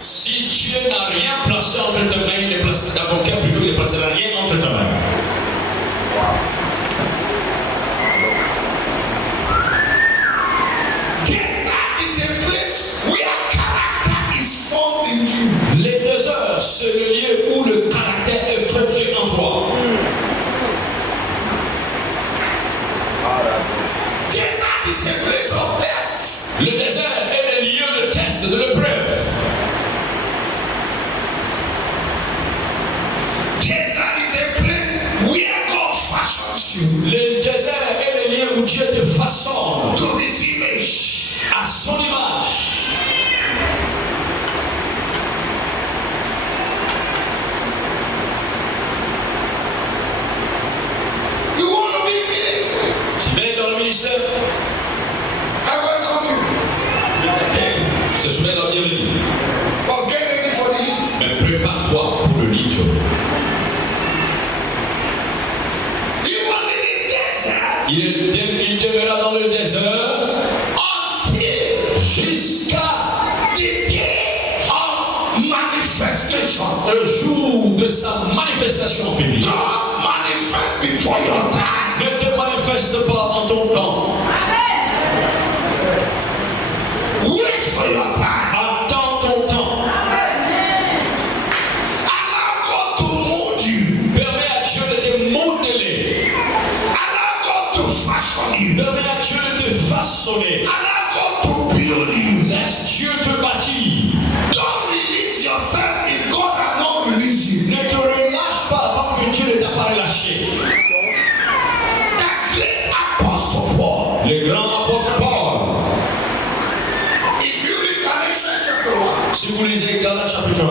Si Dieu n'a rien placé entre tes mains, il est placé dans ton cœur, plutôt il ne placera rien entre tes mains. Les déserts, c'est le lieu où le caractère est forgé en toi. Le désert est le lieu de test, de l'épreuve. Le désert est le lieu où Dieu te façonne à son image. Tu veux dans le ministère? Je te souhaite la bienvenue. Mais prépare-toi pour le lit. Il demeura dans le désert jusqu'à le jour de sa manifestation publique. Ne te manifeste pas en ton temps. Attends ton temps. Permets à Dieu de te modeler. Permets à Dieu de te façonner. Laisse Dieu te bâtir. Ne te relâche pas tant que Dieu ne t'a pas relâché. Le grand apôtre Paul. Si vous lisez Galates chapitre 1,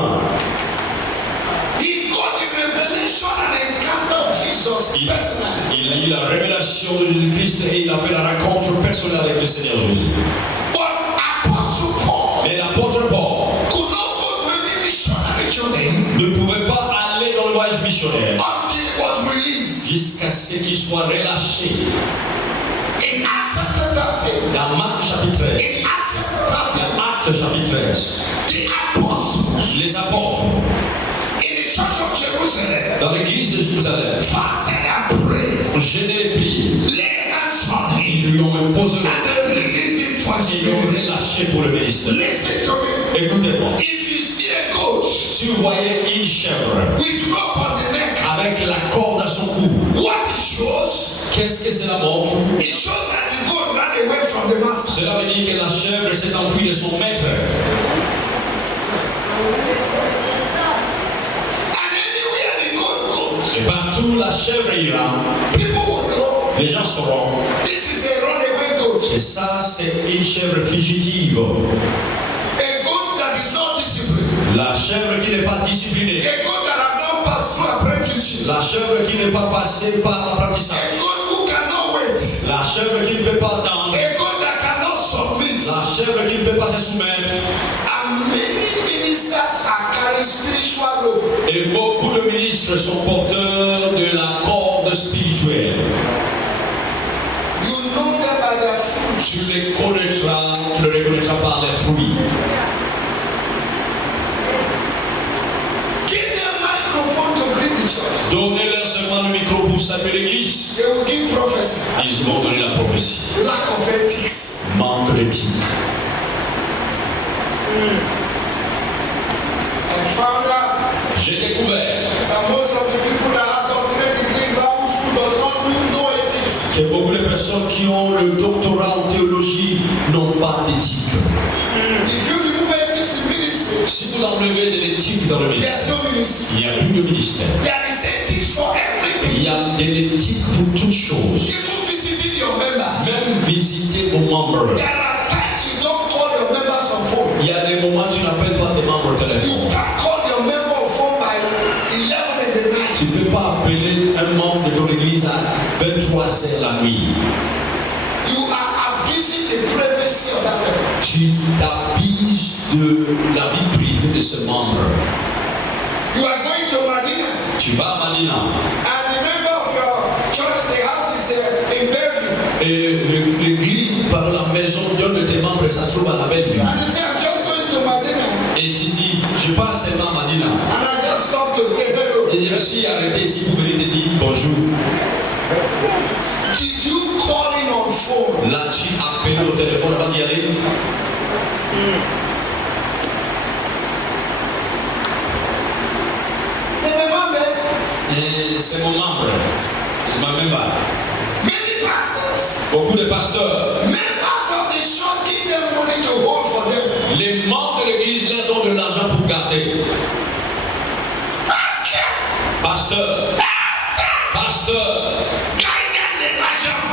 il a eu la révélation de Jésus-Christ et il a fait la rencontre personnelle avec le Seigneur Jésus. Mais l'apôtre Paul ne pouvait pas aller dans le voyage missionnaire jusqu'à ce qu'il soit relâché. Dans Marc chapitre 13, Actes chapitre 13, les apôtres dans l'église de Jérusalem jeûnaient et priaient. Ils lui ont imposé ils l'ont relâché pour le ministère. Écoutez-moi. Si vous voyez une chèvre avec la corde à son cou, qu'est-ce que cela montre? Cela veut dire que la chèvre s'est enfuie de son maître. Et partout la chèvre ira, les gens sauront. Et ça, c'est une chèvre fugitive. La chèvre qui n'est pas disciplinée. La chèvre qui n'est pas passée par l'apprentissage. La chèvre qui ne peut pas attendre. La chèvre qui ne peut pas se soumettre. Et beaucoup de ministres sont porteurs de la corde spirituelle. Tu les connaîtras, tu les reconnaîtras par les fruits. Donnez-leur seulement le micro pour saluer l'église. Ils vont donner la prophétie. Manque d'éthique. J'ai découvert que beaucoup de personnes qui ont le doctorat en théologie n'ont pas d'éthique. Si vous enlevez de l'éthique dans le ministère, il n'y a plus de ministère. Il y a de l'éthique pour toutes choses. Même visiter vos membres. Il y a des moments où tu n'appelles pas tes membres au téléphone. Tu ne peux pas appeler un membre de ton église à 23h la nuit. Tu t'abuses de la vie privée de ce membre. Tu vas à Madina. Et l'église, par la maison d'un de tes membres, ça se trouve à la Bellevue. Et tu dis, je passe seulement à Madina. Et je me suis arrêté ici pour venir te dire bonjour. Did you call in on phone? L'as-tu appelé au téléphone avant d'y aller? C'est mon membre. C'est ma membre. Many pastors. Beaucoup de pasteurs. Members of the church give them money to hold for them. Les membres de l'église leur donnent de l'argent pour garder. Pasteur. Guide them the l'argent.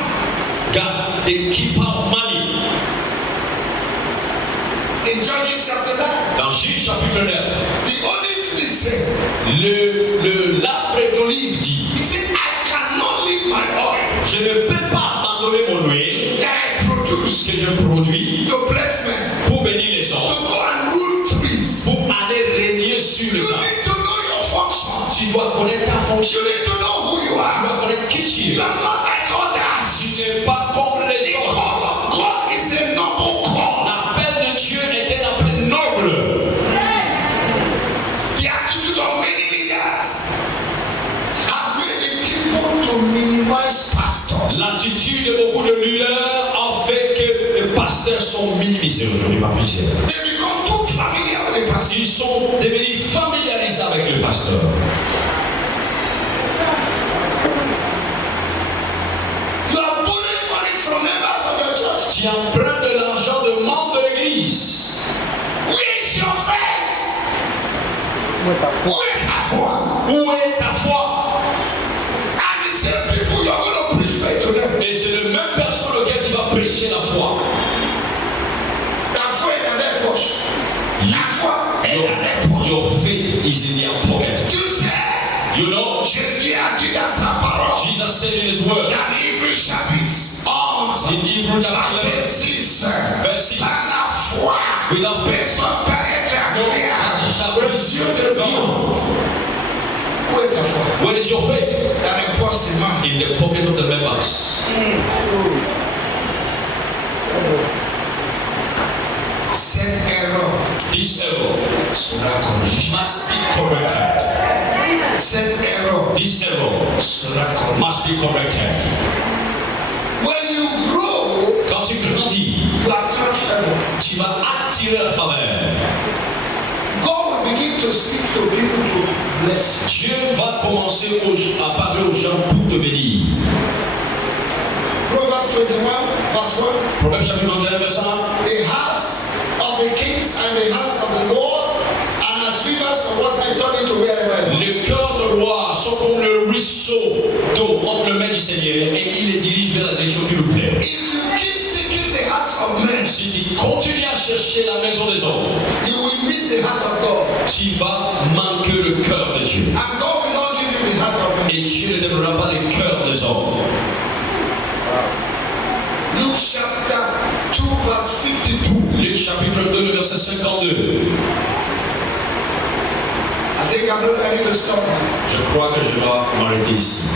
God, they keep out money. In Judges chapter 9. Dans Juge chapitre 9. The olive tree said. L'arbre d'olive dit. He said, I cannot leave my oil. Je ne peux pas abandonner mon huile. That I produce. Que je produis. To bless men. Pour bénir les To hommes. go and rule trees. Pour aller régner sur les You arbres. need to know your function. Tu dois connaître ta fonction. You need to know who you Tu are. dois connaître qui tu es. You are not like others. Tu n'es pas comme les The autres. call of God is a noble call. L'appel de Dieu est un appel noble. The attitude of many leaders have made the people to minimize pastors. L'attitude de beaucoup de leaders a fait que les pasteurs sont minimisés aujourd'hui par plusieurs. They become too familiar with the pastor. Ils sont devenus familiarisés avec le pasteur. You are borrowing money from members of your church. Tu empruntes de l'argent de membres de l'église. Where is your faith? Where is your foi? Où est ta foi? And the same people you are going to preach faith to them. Et c'est le même personne auquel tu vas prêcher la foi. La foi est dans les poches. La foi est dans les poches. Your faith is in your pocket. Tu sais, You know, Jésus a dit dans sa parole, Jesus said in his word, dans Hébreux chapitre 11, in Hebrews chapter 11, verset 6, verse 6, sans la foi, without faith, personne ne peut être no agréable man shall aux be yeux de Dieu. Où est ta foi? Where is your faith? Dans les poches des mains. In the pocket of the members. Cette erreur This error sera corrigée. must be corrected. Cette erreur This error sera corrigée. must be corrected. When you grow, Quand tu grandis, you attract favor. tu vas attirer la faveur. God will begin to speak to people to bless you. Dieu va commencer à parler aux gens pour te bénir. Proverbs 21, verse 1. Proverbe chapitre 21, verset 1. The house of the kings and the house of the Lord, and as rivers of water turn into wherever. Le cœur de roi sont comme le ruisseau d'eau entre les mains du Seigneur et il les dirige vers la direction qui lui plaît. If you keep seeking the hearts of men, Si tu continues à chercher la maison des hommes, you will miss the heart of God. tu vas manquer le cœur de Dieu. And God will not give you the heart of men. Et Dieu ne donnera pas le cœur des hommes. Luke chapter 2, verse 52. Luc chapitre 2, le verset 52. I think I'm not ready to stop now. Je crois que je dois m'arrêter ici.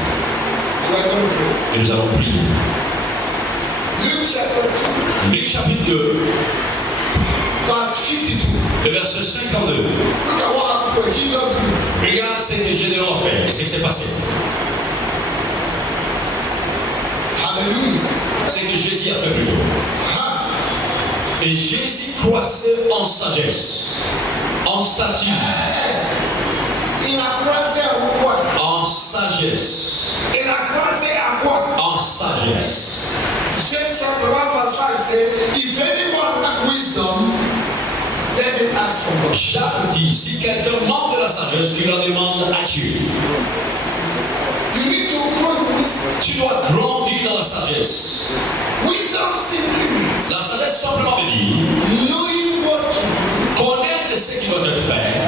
We are going to pray. Et nous allons prier. Luke chapter 2, Luc chapitre 2, verse 52. le verset 52. Look at what happened when Jesus grew. Regarde ce que Gédéon a fait et ce qui s'est passé. Hallelujah. Ce que Jésus a fait plutôt. Ha. Et Jésus croissait en sagesse, en stature, Il a croisé à quoi? en sagesse, Il a croisé à quoi? en sagesse. James chapter 1 verse 5 says, if anyone lack wisdom, let him ask from God. Jacques dit, si quelqu'un manque de la sagesse, tu la demandes à Dieu. You need to grow in wisdom. Tu dois grandir dans la sagesse. Wisdom simply means La sagesse simplement veut dire knowing what to do, connaître ce qui doit être fait,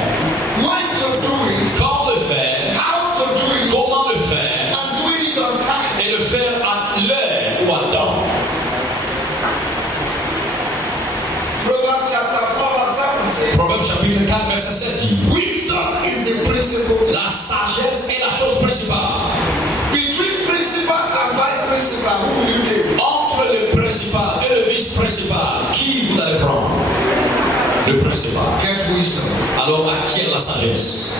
when to do it, quand le faire, how to do it, comment le faire, and doing it on time. et le faire à l'heure ou à temps. Proverbs chapter 4 verse 7 says, Proverbe chapitre 4, verset 7 dit, wisdom is the principle. la sagesse est la chose principale. Between principal and vice principal, who will you take? Entre le principal et le vice-principal, qui vous allez prendre? Le principal. Get wisdom. Alors acquiert la sagesse.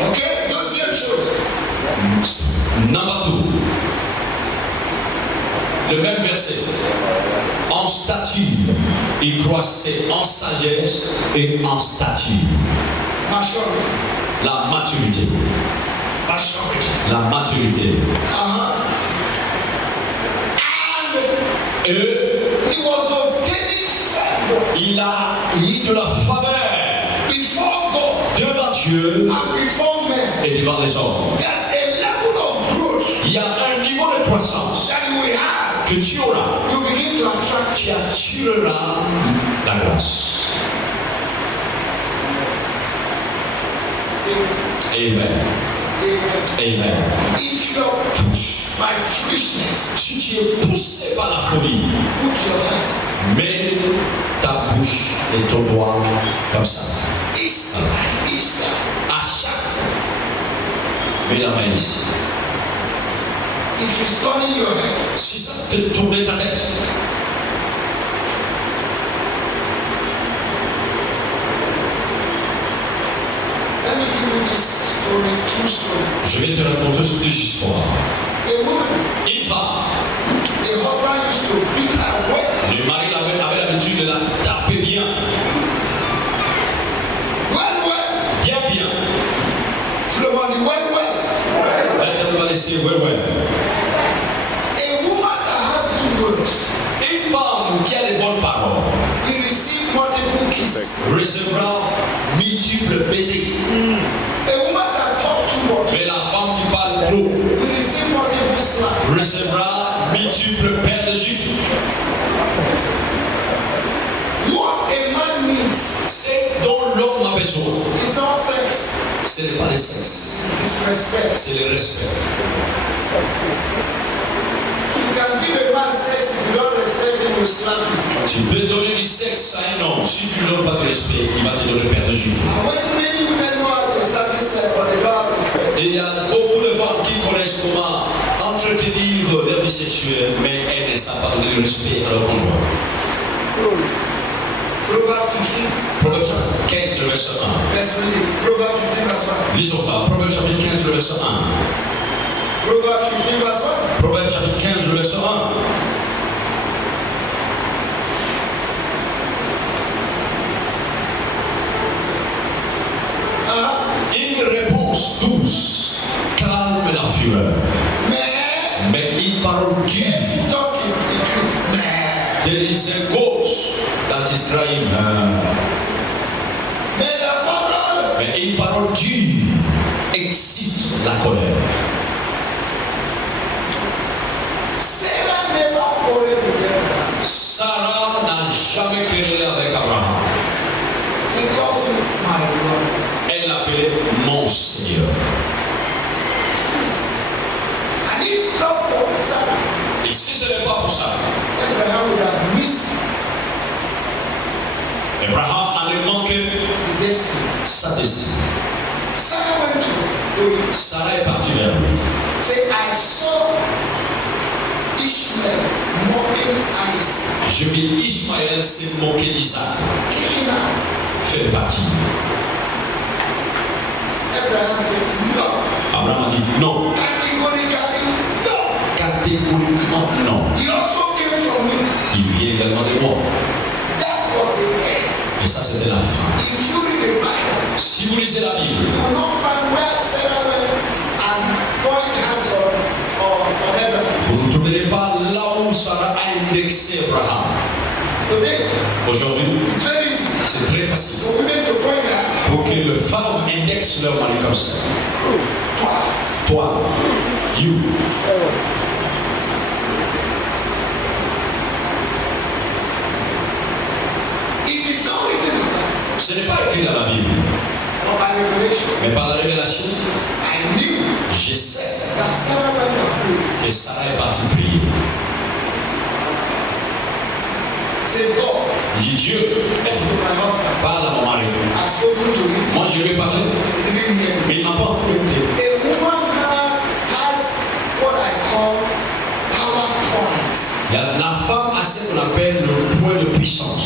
Ok, deuxième chose. Number 2. Le même verset. En stature, il croissait en sagesse et en stature. Maturity. La maturité. Maturity. La maturité. And Et he was obtaining favor il a eu de la faveur before God devant Dieu and before men. et devant les hommes. There's a level of growth Il y a un niveau de croissance that you will have. que tu auras. You begin to attract. Tu attireras la grâce. Amen. Amen. If you're pushed by foolishness, Si tu es poussé par la folie, put your hands. mets ta bouche et ton doigt comme ça. Easter. À chaque fois, mets la main ici. If it's turning your head, Si ça fait tourner ta tête, let me give you this story, true story. je vais te raconter cette histoire. A woman, Une femme, the husband used to beat her well. le mari avait l'habitude de la taper bien. Bien. Somebody, well. Let everybody say well. A woman that has good words, Une femme qui a les bonnes paroles we receive multiple kisses. recevra multiples baisers. A woman that talks too much, Mais la femme qui parle trop we receive multiple slaps. recevra multiples paires de gifles. What a man needs C'est dont l'homme a besoin. is not sex, Ce n'est pas le sexe, it's respect. c'est le respect. You can give a man sex if you don't respect him, he will slap you. Tu peux donner du sexe à un homme. Si tu ne donnes pas de respect, il va te donner paire de gifles. And when many women know how to service sex, but they don't have respect. Et il y a beaucoup de femmes qui connaissent comment entretenir leur vie sexuelle, mais elles ne savent pas donner le respect à leur conjoint. Proverbs 15, Proverbe 15, le verset 1. let's read it. Proverbs 15 verse 1. Lisons ça. Proverbe chapitre 15, le verset 1. Proverbs 15 verse 1. Proverbe chapitre 15, le verset 1. Une réponse douce calme la fureur, mais une parole dure. Talking the truth. There is a goat that is crying. Mais la parole, Mais une parole dure excite la colère. Sarah never quarreled with Abraham. Sarah n'a jamais querellé avec Abraham. He calls him my Lord. Elle l'appelait mon Seigneur. And if not for Sarah, Et si ce n'est pas pour ça, Abraham would have missed Abraham allait manquer the destiny. sa destinée. Sarah went to him. Sarah est partie vers lui. Say, I saw Ishmael mocking Isaac. Je vis Ishmaël s'est moqué d'Isaac. Taking out. Fait partie. Abraham said, no. Abraham a dit non. Categorically, no. Catégoriquement non. He also came from me. Il vient également de moi. That was the end. Et ça, c'était la fin. If you read the Bible, Si vous lisez la Bible, you will not find where Sarah went and point hands on Abraham. vous ne trouverez pas là où Sarah a indexé Abraham. Today, Aujourd'hui, it's very easy c'est très facile for women to point hands. pour que les femmes indexent leur mari comme ça. Toi, you. It is not written in the Bible, Ce n'est pas écrit dans la Bible, but by revelation. mais par la révélation, I knew je sais that Sarah went and prayed. que Sarah est partie prier. Say, God, Dis Dieu, talk to my husband. parle à mon mari. I spoken to him. Moi, je lui ai parlé, He didn't hear me. mais il ne m'a pas écouté. A woman has what I call power points. La femme a ce qu'on appelle le point de puissance.